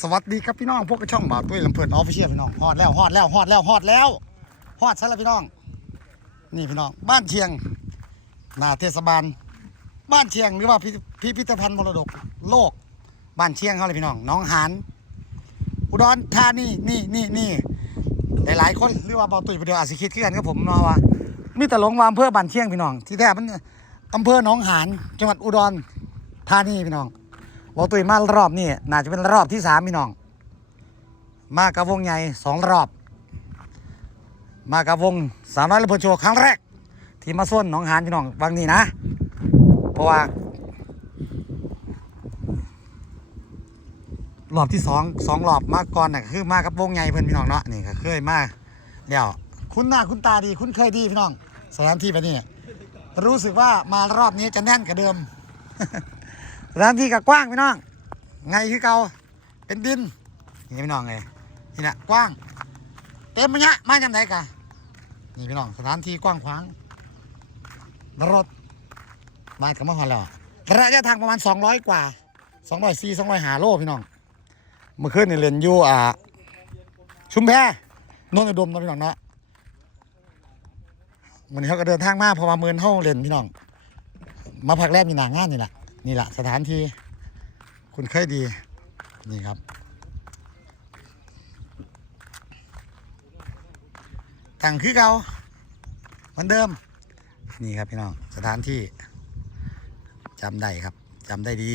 สวัสดีครับพี่น้องพวกกระช่องบ่าวตุ้ยลำเพลินออฟฟิเชียลพี่น้องฮอดแล้วฮอดแล้วฮอดแล้วฮอดแล้วฮอดซะแล้วพี่น้อง นี่พี่น้อง บ้านเชียงหน้าเทศบาล บ้านเชียงหรือว่าพิพิธภัณฑ์มรดกโลก บ้านเชียงเขาเลยพี่น้องน้องหานอุดรธานีนี่นี่นี่หลายๆคนหรือว่าบ่าวตุ้ยผู้เดียวอาจสิคิดขึ้นกันครับผมเนาะว่ามีแต่หลงว่าอำเภอบ้านเชียงพี่น้อง ที่แท้มันอำเภอหนองหานจังหวัดอุดรธานีพี่น้อง วอตุยมารอบนี่น่าจะเป็นรอบที่สามพี่น้อง มากับวงใหญ่สองรอบ มากับวงสามร้อยลำเพลินโชว์ครั้งแรก ที่มาส้นหนองหานพี่น้องวังนี้นะ เพราะว่ารอบที่สองสองรอบมาก่อนน่ะคือมากับวงใหญ่เพื่อนพี่น้องเนาะนี่ก็เคยมาเดี๋ยวคุ้นหน้าคุ้นตาดีคุ้นเคยดีพี่น้องสถานที่แบบนี้รู้สึกว่ามารอบนี้จะแน่นกว่าเดิม สถานที่ก็กว้างพี่น้อง ไงคือเก่าเป็นดินนี่พี่น้องเลยนี่นะกว้าง เต็มมันเนี้ยมาจำไหนกะนี่พี่น้องสถานที่กว้างขวางรถมากับมาฮอนแล้วระยะทางประมาณ 200 กว่า204 205โลพี่น้อง เมื่อคืนนี่เล่นอยู่อ่า ชุมแพนนท์อุดมนะพี่น้องเนาะวันนี้เขาก็เดินทางมาพอมาเมือนห้องเล่นพี่น้อง มาพักแรกมอยู่หนางานนี่แหละ นี่แหละสถานที่คุณเคยดี นี่ครับ ตั้งคือเก่าเหมือนเดิม นี่ครับพี่น้องสถานที่จำได้ครับจำได้ดี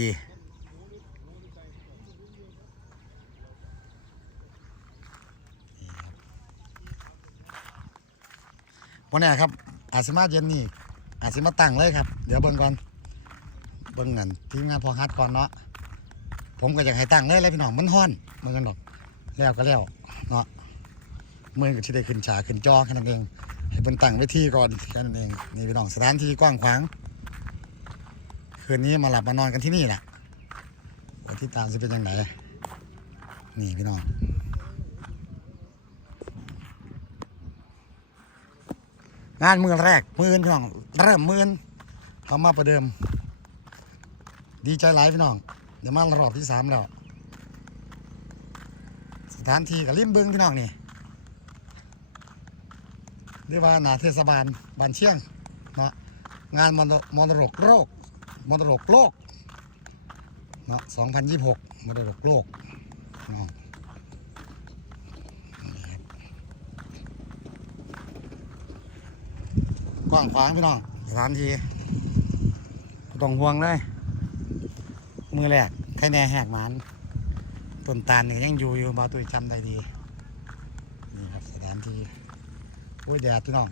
วันนี้ครับอาจสิมาเย็นนี่อาจสิมาตั้งเลยครับ เดี๋ยวเบิ่งก่อน บิ่งกันทีมงานพอฮัดก่อนเนาะผมก็อยากให้ตั้งเลยเลยพี่น้องมันฮ้อนเมือนกันดอกแล้วก็แล้วเนาะมือก็ที่ได้ขึ้นฉากขึ้นจอแค่นั้นเอง ให้เป็นตั้งไว้ที่ก่อนแค่นั้นเองนี่พี่น้องสถานที่กว้างขวางคืนนี้มาหลับมานอนกันที่นี่แหละว่าที่ตามจะเป็นยังไงนี่พี่น้องงานมือแรกมือพี่น้องเริ่มมือเขามาประเดิม ดีใจหลายพี่น้อง เดี๋ยวมารอบที่สามแล้ว สถานที่กับริมบึงพี่น้องนี่เรียกว่าหนาเทศบาลบ้านเชียงเนาะงานมรดกโลกมรดกโลกเนาะ2026มรดกโลกเนาะนี่ครับกว้างขวางพี่น้องสถานที่บ่ต้องห่วงเลย มือแรกใครแน่แหกหมันต้นตาลนี่ยังอยู่อยู่บาตุยจำได้ดี นี่ครับสถานที่โอ้ยแดดพี่น้อง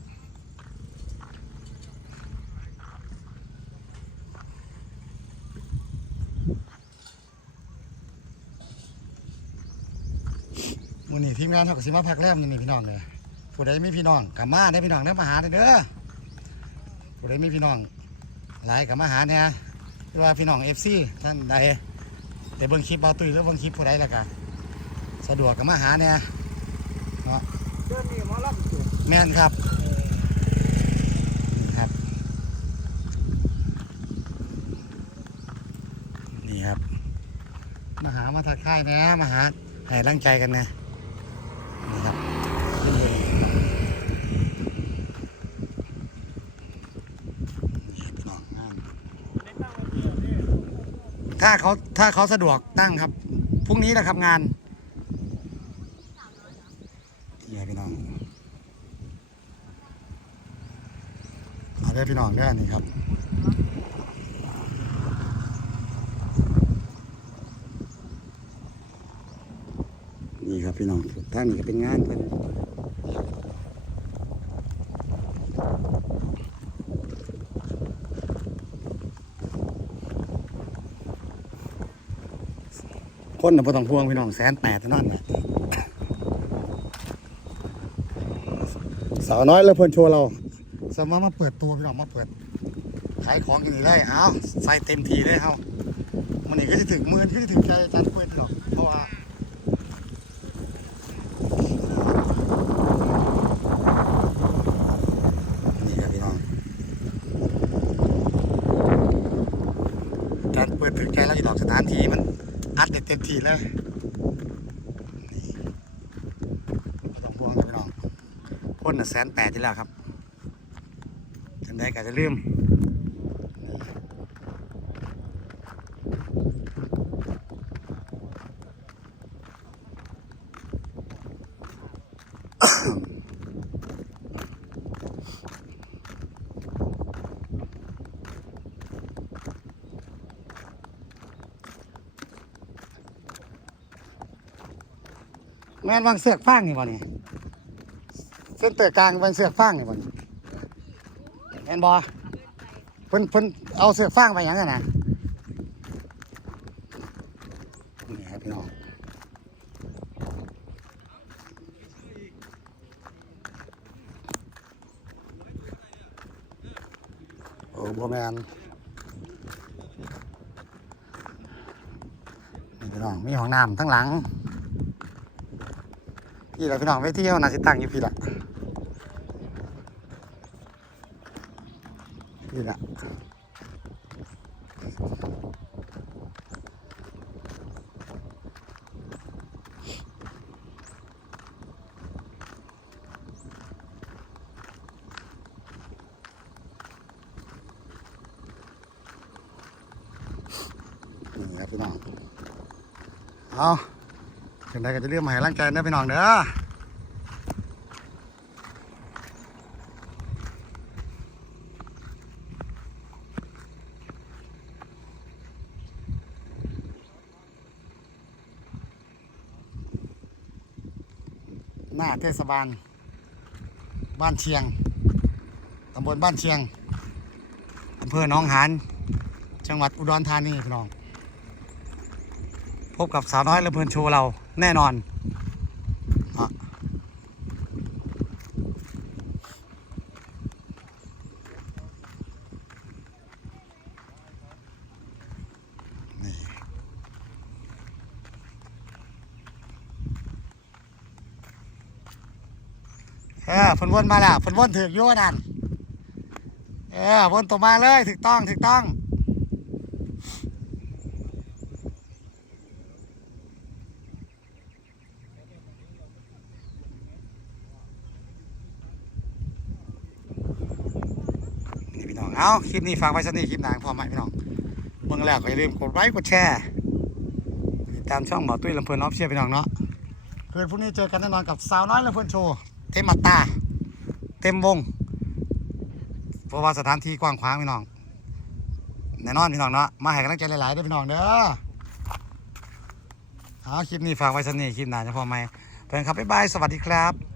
มือนี่ทีมงานเขาก็สิมาพักแรมนี่พี่น้องเลยผู้ใดมีพี่น้องกลับมาได้พี่น้องได้มาหาได้เด้อผู้ใดมีพี่น้องหลายกลับมาหาเนี่ย รือว่าพี่น้องเอฟซีท่านใดแต่เบิ่งคลิปเบาตุ้ยหรือเบิ่งคลิปผู้ใดแล้วกันสะดวกกับมาหาเนี่ยเดินนี่หมอลำจุดแม่นครับนี่ครับ นี่ครับ มาหามาทักทายนะมาหาให้ร่างใจกันนะนี่ครับนี่ครับพี่น้องงาน ถ้าเขาถ้าเขาสะดวกตั้งครับพรุ่งนี้แหละครับงานนี่ครับพี่น้องเอาได้อพี่น้องได้อนี่ครับนี่ครับพี่น้องท่านนี่ก็เป็นงานเพิ่น คนน่ะบ่ต้องพวงพี่น้องแสนแปดเท่านั้นแหละสาวน้อยแล้วเพิ่นโชว์เราสามารถมาเปิดตัวพี่น้องมาเปิด ขายของกันนี่เลยเอาใส่เต็มทีเลยเฮามันนี่ก็จะถึงมือก็จะถึงใจอาจารย์เปิดหรอกเพราะว่านี่ครับพี่น้องอาจารเปิดถึงใจแล้วอีดอกสถานที่มัน อัดได้เต็มทีเลยต้องพวงเลยพี่น้องพ่นน่ะแสนแปดที่แล้วครับจังได้ก็จะลืม แม่นวางเสือกฟางนี่บ่นี่เส้นเตอกลางวางเสือกฟางนี่บ่นี่แม่นบ่เพิ่นเพิ่นเอาเสือกฟางไปหยังกันนะนี่ครับพี่น้องโอ้บ่แม่นนี่พี่น้องมีห้องน้ำทั้งหลัง พี่ละพี่น้องไปเที่ยวนาสิตังอยู่พี่ละพี่ละนี่ครับพี่น้องเอา ถึงใดก็จะเรียกมาให้ร่างใจนะพี่น้องเด้อหน้าเทศบาล บ้านเชียง ตำบลบ้านเชียง อำเภอหนองหาน จังหวัดอุดรธานีพี่น้อง พบกับสาวน้อยละเพลินโชว์เรา แน่นอนเออฝนวนมาแล้วฝนวนถือกอยั่วนั่นเออวนตัวมาเลยถูกต้องถูกต้อง พี่น้อง เอาคลิปนี้ฝากไว้สักนิดคลิปหนังพอไหมพี่น้องเบิ่งแล้วก็อย่าลืมกดไลค์กดแชร์ติดตามช่องหมอตุ้ยลำเพลินออฟเชียพี่น้องเนาะคืนพรุ่งนี้เจอกันแน่นอนกับสาวน้อยลำเพลินโชว์เต็มอัตา เต็มวงเพราะว่าสถานที่กว้างขวางพี่น้องแน่นอนพี่น้องเนาะมาให้กำลังใจหลายๆด้วยพี่น้องเด้อเอาคลิปนี้ฝากไว้สักนิดคลิปหน้าจะพอไหมเพื่อนครับบ๊ายบายสวัสดีครับ